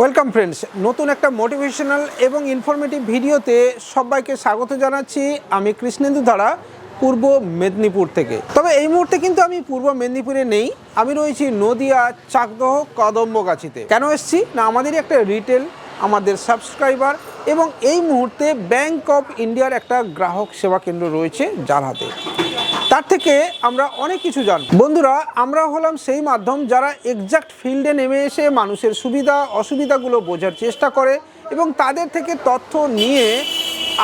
Welcome friends নতুন একটা motivational এবং ইনফরমেটিভ ভিডিওতে সবাইকে স্বাগত জানাচ্ছি আমি কৃষ্ণেন্দু ধারা, পূর্ব মেদিনীপুর থেকে। তবে এই মুহূর্তে কিন্তু আমি পূর্ব মেদিনীপুরে নেই। আমি রয়েছি নদিয়া, চাকদহ কদম্বগাছিতে কেন এসছি? না, আমাদেরই একটা রিটেল আমাদের সাবস্ক্রাইবার এবং এই মুহূর্তে ব্যাংক অফ ইন্ডিয়ার একটা গ্রাহক সেবা কেন্দ্র রয়েছে যার হাতে। তার থেকে আমরা অনেক কিছু জান বন্ধুরা, আমরা হলাম সেই মাধ্যম যারা এক্সাক্ট ফিল্ডে নেমে এসে মানুষের সুবিধা, অসুবিধাগুলো বোঝার চেষ্টা করে এবং তাদের থেকে তথ্য নিয়ে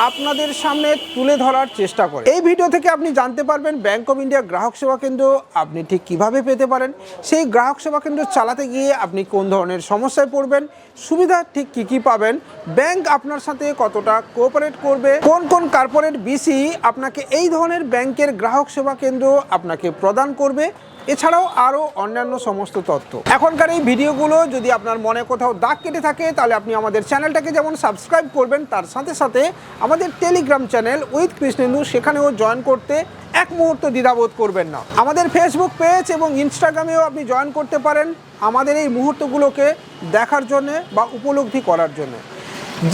আপনাদের সামনে তুলে ধরার চেষ্টা করে। এই ভিডিও থেকে আপনি জানতে পারবেন ব্যাংক অফ ইন্ডিয়া গ্রাহক সেবা কেন্দ্র আপনি ঠিক কীভাবে পেতে পারেন, সেই গ্রাহক সেবা কেন্দ্র চালাতে গিয়ে আপনি কোন ধরনের সমস্যায় পড়বেন, সুবিধা ঠিক কি কি পাবেন, ব্যাংক আপনার সাথে কতটা কোঅপারেট করবে, কোন কোন কর্পোরেট বিসি আপনাকে এই ধরনের ব্যাংকের গ্রাহক সেবা কেন্দ্র আপনাকে প্রদান করবে এছাড়াও আরও অন্যান্য সমস্ত তথ্য। এখনকার এই ভিডিওগুলো যদি আপনার মনে কোথাও দাগ কেটে থাকে, তাহলে আপনি আমাদের চ্যানেলটাকে যেমন সাবস্ক্রাইব করবেন, তার সাথে সাথে আমাদের টেলিগ্রাম চ্যানেল উইথ কৃষ্ণেন্দু, সেখানেও জয়েন করতে এক মুহূর্ত দ্বিধাবোধ করবেন না। আমাদের ফেসবুক পেজ এবং ইনস্টাগ্রামেও আপনি জয়েন করতে পারেন আমাদের এই মুহূর্তগুলোকে দেখার জন্যে বা উপলব্ধি করার জন্য।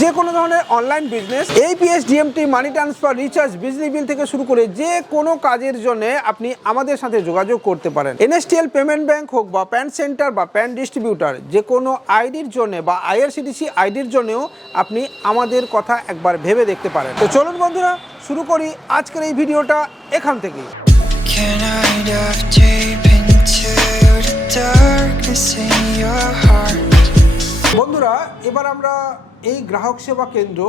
যে কোনো ধরনের online business AEPS DMT money transfer recharge বিজলি বিল থেকে শুরু করে যে কোনো কাজের জন্য আপনি আমাদের সাথে যোগাযোগ করতে পারেন। এনএসটিএল পেমেন্ট ব্যাংক হোক বা প্যান সেন্টার বা প্যান ডিস্ট্রিবিউটার যে কোনো আইডির জন্য বা আইআরসিটিসি আইডির জন্যও আপনি আমাদের কথা একবার ভেবে দেখতে পারেন। তো চলুন বন্ধুরা শুরু করি আজকের এই ভিডিওটা এখান থেকেই? বন্ধুরা এবার আমরা এই গ্রাহক সেবা কেন্দ্র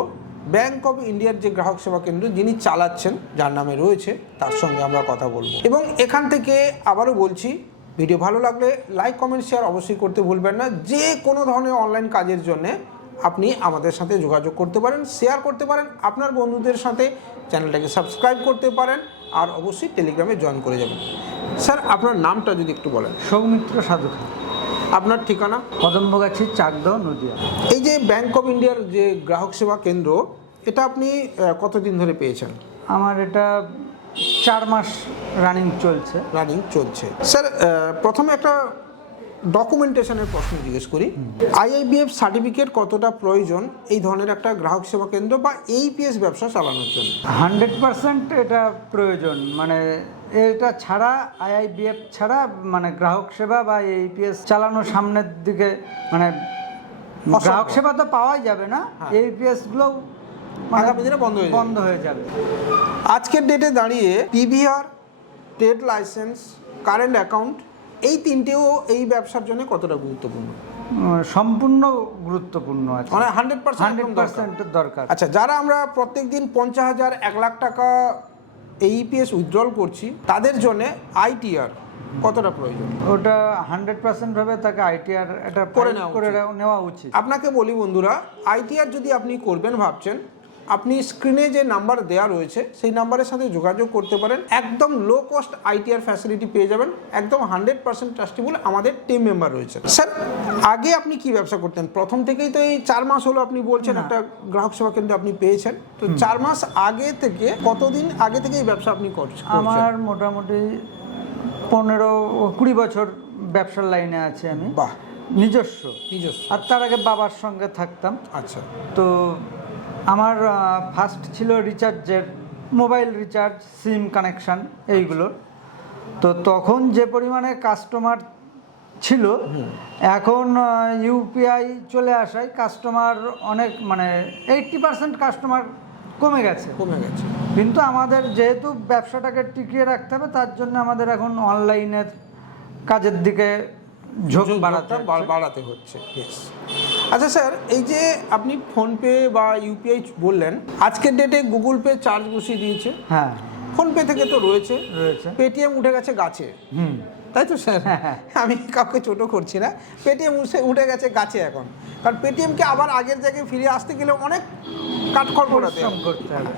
ব্যাংক অফ ইন্ডিয়ার যে গ্রাহক সেবা কেন্দ্র, যিনি চালাচ্ছেন, যার নামে রয়েছে, তার সঙ্গে আমরা কথা বলব। এবং এখান থেকে আবারও বলছি, ভিডিও ভালো লাগলে লাইক কমেন্ট শেয়ার অবশ্যই করতে ভুলবেন না। যে কোনো ধরনের অনলাইন কাজের জন্য আপনি আমাদের সাথে যোগাযোগ করতে পারেন শেয়ার করতে পারেন, আপনার বন্ধুদের সাথে চ্যানেলটাকে সাবস্ক্রাইব করতে পারেন, আর অবশ্যই টেলিগ্রামে জয়েন করে যাবেন। স্যার আপনার নামটা যদি একটু বলেন। সৌমিত্র সাধুখা আপনার ঠিকানা? কদম্বগাছি চাকদ নদিয়া। এই যে ব্যাংক অফ ইন্ডিয়ার যে গ্রাহক সেবা কেন্দ্র এটা আপনি কতদিন ধরে পেয়েছেন? আমার এটা চার মাস রানিং চলছে। রানিং চলছে। স্যার প্রথমে একটা ডকুমেন্টেশনের প্রশ্ন জিজ্ঞেস করি। আইআইবিএফ সার্টিফিকেট কতটা প্রয়োজন এই ধরনের একটা গ্রাহক সেবা কেন্দ্র বা এইপিএস ব্যবসা চালানোর জন্য? হান্ড্রেড পার্সেন্ট এটা প্রয়োজন। মানে এটা ছাড়া আইআইবিএফ ছাড়া মানে গ্রাহক সেবা বা এইপিএস চালানো সামনের দিকে মানে গ্রাহক সেবা তো পাওয়াই যাবে না। হ্যাঁ। এইপিএসগুলো মানে আগামী দিনে বন্ধ হয়ে যাবে। বন্ধ হয়ে যাবে। আজকের ডেটে দাঁড়িয়ে PVR trade licence current account এই তিনটেও এই ব্যবসার জন্য কতটা গুরুত্বপূর্ণ? সম্পূর্ণ গুরুত্বপূর্ণ আছে। মানে হান্ড্রেড পার্সেন্ট হান্ড্রেড দরকার? আচ্ছা যারা আমরা প্রত্যেক দিন পঞ্চাশ হাজার এক লাখ টাকা এই এইপিএস উইথড্রল করছি তাদের জন্য আইটিআর কতটা প্রয়োজন? ওটা হান্ড্রেড পার্সেন্ট ভাবে তাকে আইটিআর এটা করে। নেওয়া উচিত। আপনাকে বলি বন্ধুরা আইটিআর যদি আপনি করবেন ভাবছেন আপনি স্ক্রিনে যে নাম্বার দেওয়া রয়েছে সেই নাম্বারের সাথে যোগাযোগ করতে পারেন। একদম লো কস্ট আইটিআর ফ্যাসিলিটি পেয়ে যাবেন। একদম হান্ড্রেড পার্সেন্ট ট্রাস্টেবল আমাদের টিম মেম্বার রয়েছে। স্যার আগে আপনি কি ব্যবসা করতেন? প্রথম থেকেই তো এই চার মাস হলো আপনি বলছেন একটা গ্রাহক সেবা কেন্দ্র আপনি পেয়েছেন। তো চার মাস আগে থেকে কতদিন আগে থেকে এই ব্যবসা আপনি করছেন? আমার মোটামুটি পনেরো কুড়ি বছর ব্যবসার লাইনে আছে আমি। বাহ। নিজস্ব। নিজস্ব। আর তার আগে বাবার সঙ্গে থাকতাম। আচ্ছা। তো আমার ফার্স্ট ছিল রিচার্জের মোবাইল রিচার্জ সিম কানেকশান এইগুলোর তো তখন যে পরিমাণে কাস্টমার ছিল এখন ইউপিআই চলে আসায় কাস্টমার অনেক মানে এইটটি পার্সেন্ট কাস্টমার কমে গেছে। কমে গেছে। কিন্তু আমাদের যেহেতু ব্যবসাটাকে টিকিয়ে রাখতে হবে তার জন্য আমাদের এখন অনলাইনের কাজের দিকে ঝোঁক বাড়াতে বাড়াতে হচ্ছে. আচ্ছা স্যার এই যে আপনি ফোনপে বা ইউপিআই বললেন আজকের ডেটে গুগল পে চার্জ বসিয়ে দিয়েছে। হ্যাঁ। ফোনপে থেকে তো রয়েছে। রয়েছে। পেটিএম উঠে গেছে গাছে। হুম। তাই তো স্যার হ্যাঁ। আমি কাউকে ছোট করছি না। পেটিএম উঠে গেছে গাছে এখন। কারণ পেটিএমকে আবার আগের জায়গায় ফিরে আসতে গেলে অনেক কাঠখড় করাতে করতে হবে।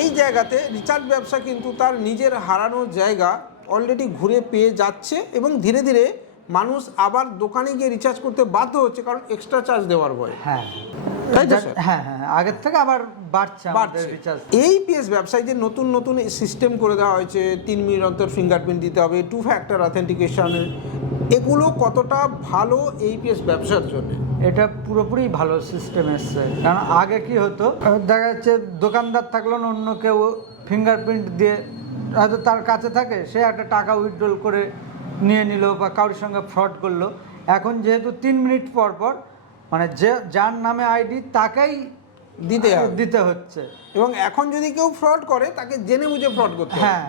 এই জায়গাতে রিচার্জ ব্যবসা কিন্তু তার নিজের হারানোর জায়গা অলরেডি ঘুরে পেয়ে যাচ্ছে এবং ধীরে ধীরে মানুষ আবার দোকানে গিয়ে রিচার্জ করতে বাধ্য হচ্ছে কারণ এক্সট্রা চার্জ দেওয়ার ভয়ে। হ্যাঁ। তাই তো হ্যাঁ হ্যাঁ আগের থেকে আবার বাড়ছে বাড়ছে। রিচার্জ এই পিএস ব্যবসায় যে নতুন নতুন সিস্টেম করে দেওয়া হয়েছে। তিন মিনিট অন্তর ফিঙ্গারপ্রিন্ট দিতে হবে টু ফ্যাক্টর অথেন্টিকেশন এগুলো কতটা ভালো এই পিএস ব্যবসার জন্য? এটা পুরোপুরি ভালো সিস্টেম এসছে। কারণ আগে কি হতো দেখা যাচ্ছে দোকানদার থাকল না অন্য কেউ ফিঙ্গারপ্রিন্ট দিয়ে হয়তো তার কাছে থাকে সে একটা টাকা উইথড্রল করে নিয়ে নিল বা কারোর সঙ্গে ফ্রড করল। এখন যেহেতু তিন মিনিট পর পর মানে যে যার নামে আইডি তাকেই দিতে দিতে হচ্ছে। এবং এখন যদি কেউ ফ্রড করে তাকে জেনে বুঝে ফ্রড করতে হ্যাঁ।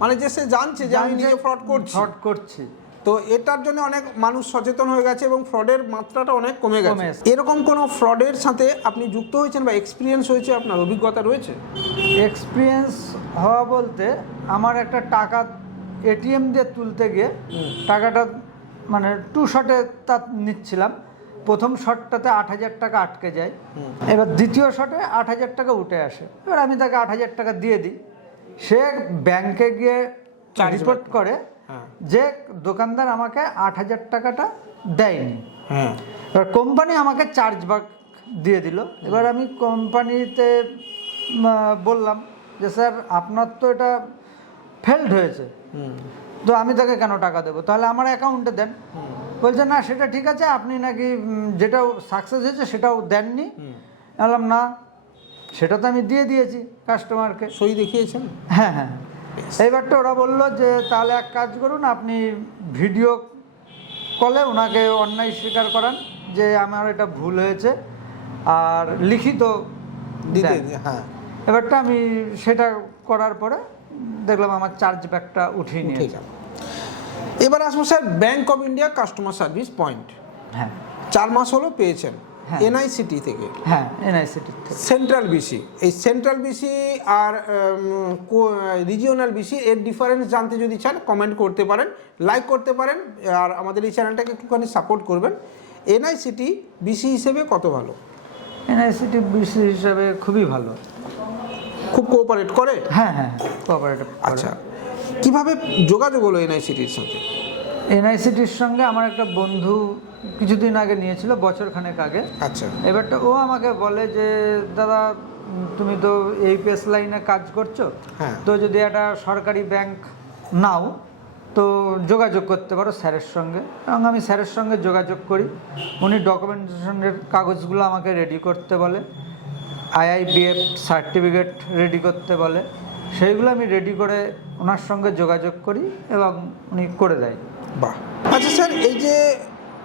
মানে যে সে জানছে যে আমি নিজে ফ্রড করছি। ফ্রড করছি। তো এটার জন্য অনেক মানুষ সচেতন হয়ে গেছে এবং ফ্রডের মাত্রাটা অনেক কমে গেছে। এরকম কোনো ফ্রডের সাথে আপনি যুক্ত হয়েছেন বা এক্সপিরিয়েন্স হয়েছে আপনার অভিজ্ঞতা রয়েছে? এক্সপিরিয়েন্স হওয়া বলতে আমার একটা টাকা এটিএম দিয়ে তুলতে গিয়ে টাকাটা মানে টু শটে তা নিচ্ছিলাম। প্রথম শটটাতে আট হাজার টাকা আটকে যায়। এবার দ্বিতীয় শটে আট হাজার টাকা উঠে আসে। এবার আমি তাকে আট হাজার টাকা দিয়ে দিই। সে ব্যাংকে গিয়ে রিপোর্ট করে হ্যাঁ। যে দোকানদার আমাকে আট হাজার টাকাটা দেয়নি। হ্যাঁ। এবার কোম্পানি আমাকে চার্জ বাক দিয়ে দিল। এবার আমি কোম্পানিতে বললাম যে স্যার আপনার তো এটা ফেল্ড হয়েছে। তো আমি তাকে কেন টাকা দেবো? তাহলে আমার অ্যাকাউন্টে দেন। বলছে না সেটা ঠিক আছে আপনি নাকি যেটা সাকসেস হয়েছে সেটাও দেননি। বললাম না সেটা তো আমি দিয়ে দিয়েছি কাস্টমারকে সই দেখিয়েছেন? হ্যাঁ হ্যাঁ। এইবারটা ওরা বলল যে তাহলে এক কাজ করুন আপনি ভিডিও কলে ওনাকে অন্যায় স্বীকার করান যে আমার এটা ভুল হয়েছে আর লিখিত দিতে হ্যাঁ। এবারটা আমি সেটা করার পরে দেখলাম আমার চার্জ ব্যাকটা উঠিয়ে নিয়ে নিয়েছে। এবার আসব sir bank of India customer service point হ্যাঁ। চার মাস হলো পেয়েছেন। হ্যাঁ। এনআইসিটি থেকে। হ্যাঁ এনআইসিটি থেকে। সেন্ট্রাল বিসি এই সেন্ট্রাল বিসি আর রিজিওনাল বিসি এর ডিফারেন্স জানতে যদি চান কমেন্ট করতে পারেন লাইক করতে পারেন আর আমাদের এই চ্যানেলটাকে একটুখানি সাপোর্ট করবেন। এনআইসিটি বিসি হিসেবে কত ভালো? এনআইসিটি বিসি হিসাবে খুবই ভালো। খুব কোঅপারেট করে? হ্যাঁ হ্যাঁ কোঅপারেট আচ্ছা কীভাবে যোগাযোগ হলো এনআইসিটির সাথে এনআইসিটির সঙ্গে আমার একটা বন্ধু কিছুদিন আগে নিয়েছিল বছরখানেক আগে। আচ্ছা। এবারটা ও আমাকে বলে যে দাদা তুমি তো এই পেস লাইনে কাজ করছ। হ্যাঁ। তো যদি একটা সরকারি ব্যাংক নাও তো যোগাযোগ করতে পারো স্যারের সঙ্গে। এবং আমি স্যারের সঙ্গে যোগাযোগ করি। উনি ডকুমেন্টেশনের কাগজগুলো আমাকে রেডি করতে বলে। আইআইবিএফ সার্টিফিকেট রেডি করতে বলে। সেইগুলো আমি রেডি করে ওনার সঙ্গে যোগাযোগ করি এবং উনি করে দেয়। বাহ। আচ্ছা স্যার এই যে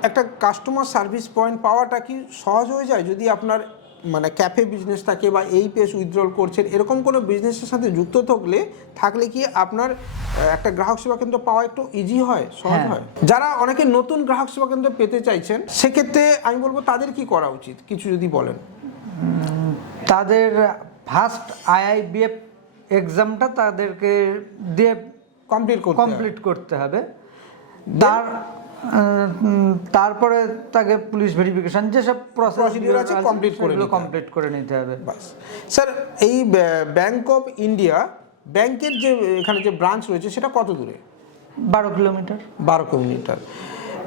একটা কাস্টমার সার্ভিস পয়েন্ট পাওয়াটা কি সহজ হয়ে যায়? যদি আপনার মানে ক্যাফে বিজনেস থাকে বা এই পেস উইথড্রল করছেন এরকম কোনো বিজনেসের সাথে যুক্ত থাকলে থাকলে কি আপনার একটা গ্রাহক সেবা কেন্দ্র পাওয়া একটু ইজি হয়? সহজ হ্যাঁ। হয়? যারা অনেকে নতুন গ্রাহক সেবা কেন্দ্র পেতে চাইছেন সেক্ষেত্রে আমি বলব তাদের কি করা উচিত? কিছু যদি বলেন। তাদের ফার্স্ট আইআইবিএফ এক্সামটা তাদেরকে দিয়ে কমপ্লিট করতে কমপ্লিট করতে হবে। তার তারপরে তাকে পুলিশ ভেরিফিকেশন যেসব Procedure আছে, কমপ্লিট করে কমপ্লিট করে নিতে হবে। স্যার এই ব্যাংক অফ ইন্ডিয়া ব্যাংকের যে এখানে যে ব্রাঞ্চ রয়েছে সেটা কত দূরে? বারো কিলোমিটার। বারো কিলোমিটার।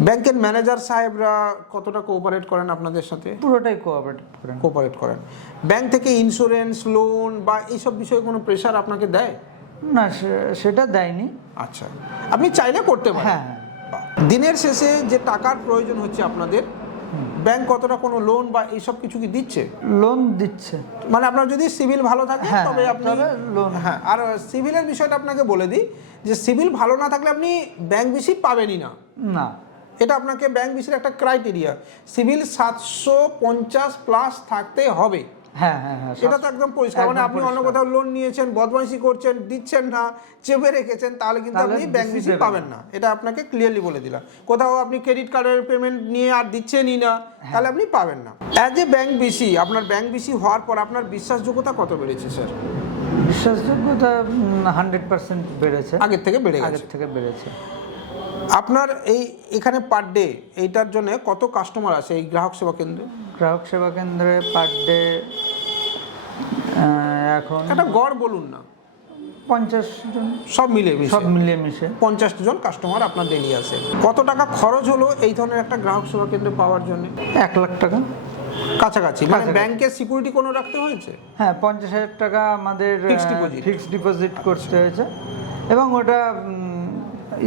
ব্যাংকের ম্যানেজার সাহেবরা কতটা কোঅপারেট করেন আপনাদের সাথে? পুরোটাই কোঅপারেট করেন। কোঅপারেট করেন। ব্যাংক থেকে ইন্স্যুরেন্স লোন বা এইসব বিষয়ে কোনো প্রেশার আপনাকে দেয়? না সেটা দেয়নি। আচ্ছা। আপনি চাইলে করতে পারেন। হ্যাঁ বাহ। দিনের শেষে যে টাকার প্রয়োজন হচ্ছে আপনাদের ব্যাংক কতটা কোনো লোন বা এইসব কিছু কি দিচ্ছে? লোন দিচ্ছে। মানে আপনার যদি সিভিল ভালো থাকে হ্যাঁ, তবে আপনি লোন হ্যাঁ আর সিভিলের বিষয়টা আপনাকে বলে দিই যে সিভিল ভালো না থাকলে আপনি ব্যাংক বেশি পাবেনই না। না। এটা আপনাকে ব্যাংক বিসির একটা ক্রাইটেরিয়া সিভিল সাতশো পঞ্চাশ প্লাস থাকতে হবে। হ্যাঁ হ্যাঁ হ্যাঁ তো একদম পরিষ্কার। মানে আপনি অন্য কোথাও লোন নিয়েছেন বদমাইশি করছেন দিচ্ছেন না চেপে রেখেছেন তাহলে কিন্তু আপনি ব্যাংক বিসি পাবেন না। এটা আপনাকে ক্লিয়ারলি বলে দিলাম। কোথাও আপনি ক্রেডিট কার্ডের পেমেন্ট নিয়ে আর দিচ্ছেনই না হ্যাঁ। তাহলে আপনি পাবেন না। অ্যাজ এ ব্যাংক বিসি আপনার ব্যাংক বিসি হওয়ার পর আপনার বিশ্বাসযোগ্যতা কত বেড়েছে স্যার বিশ্বাসযোগ্যতা হান্ড্রেড পার্সেন্ট বেড়েছে। আগের থেকে বেড়ে আগের থেকে বেড়েছে। আপনার এই এখানে পার ডে এইটার জন্য কত কাস্টমার আছে এই গ্রাহক সেবা কেন্দ্রে? গ্রাহক সেবা কেন্দ্রে পার ডে এখন একটা গড় বলুন না। পঞ্চাশ জন। সব মিলে সব মিলিয়ে মিশে। পঞ্চাশ জন কাস্টমার আপনার ডেলি আসে কত টাকা খরচ হলো এই ধরনের একটা গ্রাহক সেবা কেন্দ্র পাওয়ার জন্য? এক লাখ টাকা। কাছাকাছি। মানে ব্যাংকের সিকিউরিটি কোনো রাখতে হয়েছে? হ্যাঁ পঞ্চাশ হাজার টাকা আমাদের Fixed deposit। ফিক্সড ডিপোজিট করতে হয়েছে। এবং ওটা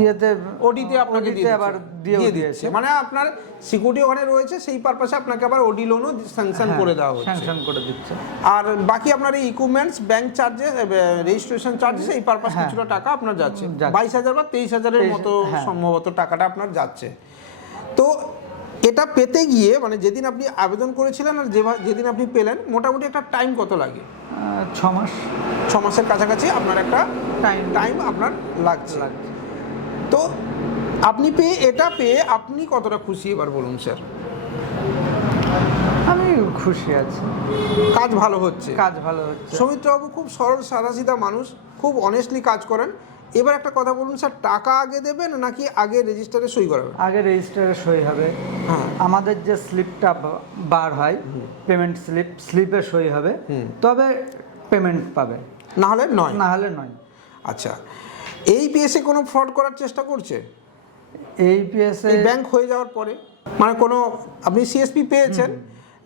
ইয়েতে ওডিতে আপনাকে দিয়ে আবার দিয়ে দিয়েছে মানে আপনার সিকিউরিটি ওখানে রয়েছে সেই পারপাসে আপনাকে আবার ওডি লোনও স্যাংশন করে দেওয়া হচ্ছে। স্যাংশন করে দিচ্ছে। আর বাকি আপনার এই equipments bank charges registration charges এই পারপাস হ্যাঁ। কিছুটা টাকা আপনার যাচ্ছে। বাইশ হাজার বা তেইশ হাজারের মতো হ্যাঁ। সম্ভবত টাকাটা আপনার যাচ্ছে। তো এটা পেতে গিয়ে মানে যেদিন আপনি আবেদন করেছিলেন আর যেদিন আপনি পেলেন মোটামুটি একটা টাইম কত লাগে? ছ মাস। ছ মাসের কাছাকাছি আপনার একটা টাইম টাইম আপনার লাগছে। লাগছে। তো আপনি পেয়ে এটা পেয়ে আপনি কতটা খুশি এবার বলুন স্যার? আমি খুশি আছি। কাজ ভালো হচ্ছে। কাজ ভালো হচ্ছে। সৌমিত্রবাবু খুব সরল সাদাসিধা মানুষ খুব অনেস্টলি কাজ করেন। এবার একটা কথা বলুন স্যার টাকা আগে দেবেন নাকি আগে রেজিস্টারে সই করাবেন? আগে রেজিস্টারে সই হবে। হ্যাঁ। আমাদের যে স্লিপটা বার হয় পেমেন্ট স্লিপ স্লিপে সই হবে। তবে পেমেন্ট পাবে। না হলে নয়। না হলে নয়। আচ্ছা। এই পিএসএ কোনো ফ্রড করার চেষ্টা করছে? এই পিএসএ এই ব্যাংক হয়ে যাওয়ার পরে? মানে কোনো আপনি সিএসপি পেয়েছেন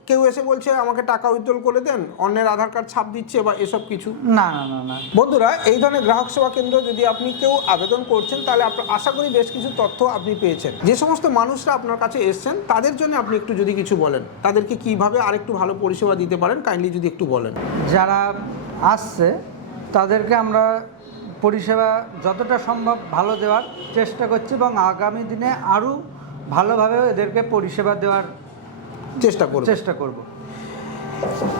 কেউ এসে বলছে আমাকে টাকা উইথড্রল করে দেন অন্যের আধার কার্ড ছাপ দিচ্ছে বা এসব কিছু? না না না না। বন্ধুরা এই ধরনের গ্রাহক সেবা কেন্দ্র যদি আপনি কেউ আবেদন করছেন তাহলে আপনার আশা করি বেশ কিছু তথ্য আপনি পেয়েছেন। যে সমস্ত মানুষরা আপনার কাছে এসছেন তাদের জন্য আপনি একটু যদি কিছু বলেন তাদেরকে কীভাবে আরেকটু ভালো পরিষেবা দিতে পারেন কাইন্ডলি যদি একটু বলেন। যারা আসছে তাদেরকে আমরা পরিষেবা যতটা সম্ভব ভালো দেওয়ার চেষ্টা করছি এবং আগামী দিনে আরও ভালোভাবে এদেরকে পরিষেবা দেওয়ার চেষ্টা করুন চেষ্টা করব।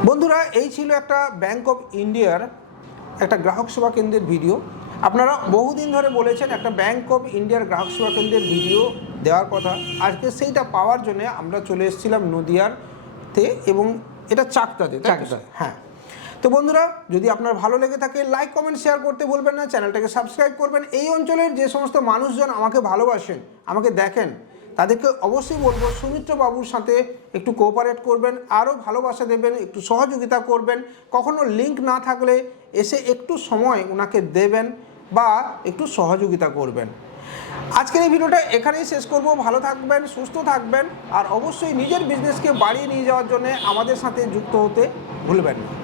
বন্ধুরা এই ছিল একটা ব্যাংক অফ ইন্ডিয়ার একটা গ্রাহক সেবা কেন্দ্রের ভিডিও। আপনারা বহুদিন ধরে বলেছেন একটা ব্যাংক অফ ইন্ডিয়ার গ্রাহক সেবা কেন্দ্রের ভিডিও দেওয়ার কথা। আজকে সেইটা পাওয়ার জন্য আমরা চলে এসেছিলাম নদিয়ারতে এবং এটা চাকদাতে তাই তো? হ্যাঁ। তো বন্ধুরা, যদি আপনার ভালো লেগে থাকে লাইক কমেন্ট শেয়ার করতে বলবেন না, চ্যানেলটাকে সাবস্ক্রাইব করবেন। এই অঞ্চলের যে সমস্ত মানুষজন আমাকে ভালোবাসেন, আমাকে দেখেন, তাদেরকে অবশ্যই বলব সুমিত্র বাবুর সাথে একটু কোঅপারেট করবেন, আরও ভালোবাসা দেবেন, একটু সহযোগিতা করবেন। কখনো লিংক না থাকলে এসে একটু সময় ওনাকে দেবেন বা একটু সহযোগিতা করবেন। আজকের এই ভিডিওটা এখানেই শেষ করব। ভালো থাকবেন, সুস্থ থাকবেন, আর অবশ্যই নিজের বিজনেসকে বাড়িয়ে নিয়ে যাওয়ার জন্য আমাদের সাথে যুক্ত হতে ভুলবেন না।